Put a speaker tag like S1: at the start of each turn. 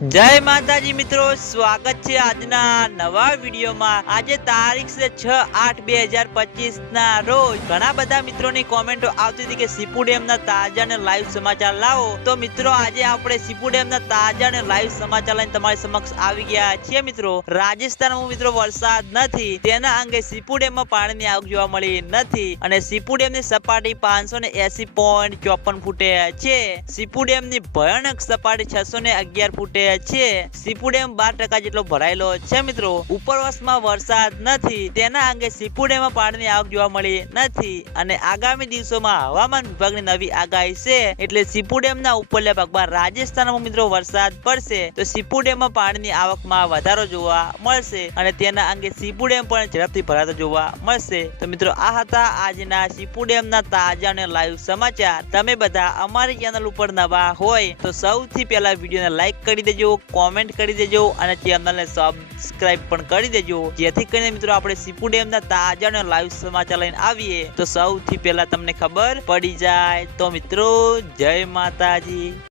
S1: જય માતાજી મિત્રો, સ્વાગત છે આજના નવા વિડીયોમાં. આજે તારીખ છે છ આઠ બે હજાર પચીસ ના રોજ ઘણા બધા મિત્રોની કોમેન્ટો આવતી હતી કે સીપુ ડેમ ના તાજા અને લાઈવ સમાચાર લાવો. તો મિત્રો, આજે આપણે સીપુ ડેમ ના તાજા અને લાઈવ સમાચાર લઈને તમારી સમક્ષ આવી ગયા છીએ મિત્રો. રાજસ્થાનમાં મિત્રો વરસાદ નથી. તેના અંગે સીપુ ડેમમાં પાણીની આવક જોવા મળી નથી. અને સીપુ ડેમની સપાટી પાંચસો ને એસી પોઈન્ટ ચોપન ફૂટે છે. સીપુ ડેમની ભયાનક સપાટી છસો ને અગિયાર ફૂટે છે. સીપુ ડેમ બાર ટકા જેટલો ભરાયેલો છે મિત્રો. ઉપરવાસમાં વરસાદ નથી. તેના અંગે સીપુ ડેમમાં પાણીની આવક જોવા મળી નથી. અને આગામી દિવસોમાં હવામાન વિભાગની નવી આગાહી છે. એટલે સીપુ ડેમના ઉપરલા ભાગમાં રાજસ્થાનમાં મિત્રો વરસાદ પડશે. તો સીપુ ડેમમાં પાણીની આવકમાં વધારો જોવા મળશે. અને તેના અંગે સીપુ ડેમ પણ ઝડપથી ભરાતો જોવા મળશે. તો મિત્રો, આ હતા આજના સીપુ ડેમના તાજા અને લાઈવ સમાચાર. તમે બધા અમારી ચેનલ ઉપર નવા હોય તો સૌથી પહેલા વિડીયોને લાઈક કરી દેજો કોમેન્ટ કરી દેજો અને ચેનલને સબસ્ક્રાઇબ પણ કરી દેજો. જેથી કરીને મિત્રો આપણે સીપુ ડેમના તાજા અને લાઈવ સમાચાર લઈને આવીએ, તો સૌથી પહેલા તમને ખબર પડી જાય. તો મિત્રો, જય માતાજી.